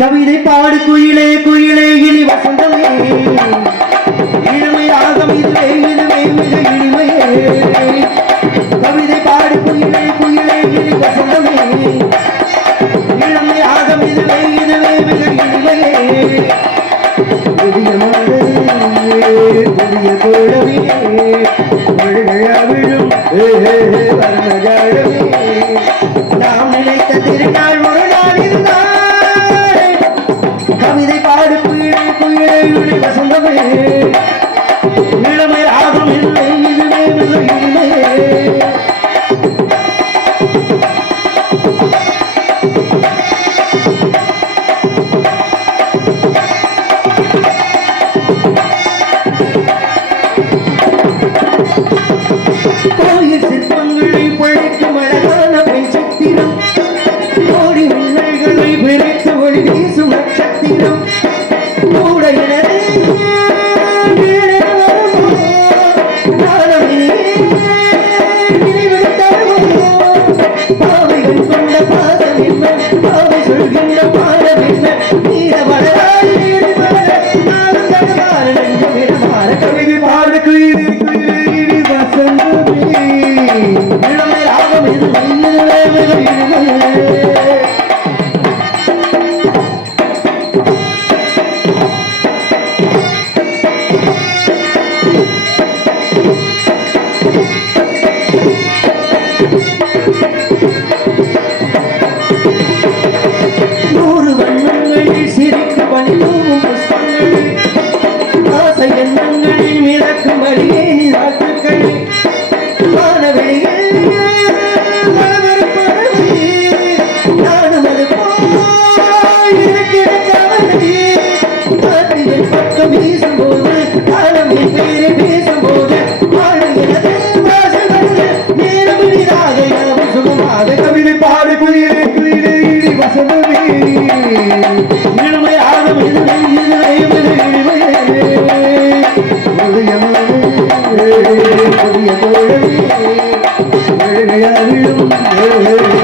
கவிதை பாடு குயிலே குயிலே இனி வசந்தமே. இனிமை ஆகம் இதுவே இதுவே மிக இனிமையே. கவிதை பாடு குயிலே குயிலே இனி வசந்தமே. இனிமை ஆகம் இதுவே இதுவே மிக இனிமையே. புதிய மாதே புதிய தோழமே மழை விழும் வரம வாழ்த்துக்கள் மாணவர்கள் Yeah. புதிய தோழி விழும்